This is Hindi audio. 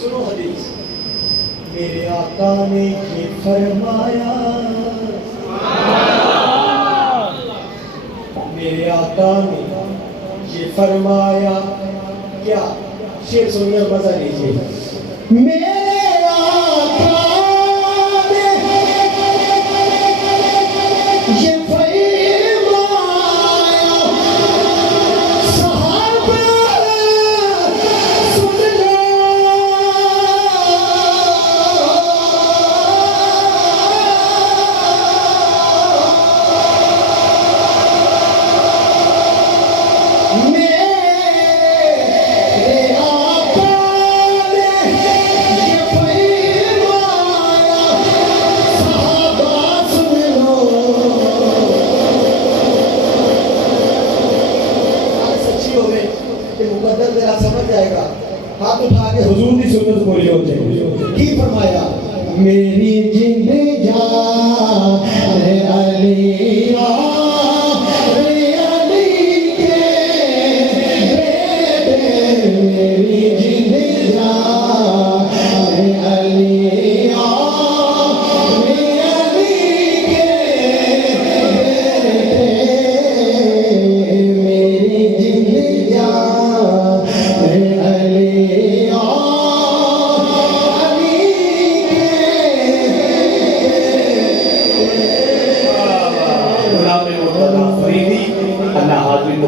सुनो हदीस, मेरे आका ने ये फरमाया, मेरे आका ने ये फरमाया, क्या शेर सुनिए मजा लीजिए। मेरे आका ने ये फरमाया, सहाबा सुन लो, समझ जाएगा। हाथ उठा के हुजूर की सुन्नत पूरी हो जाएगी। की फरमाया, मेरी जिंद जान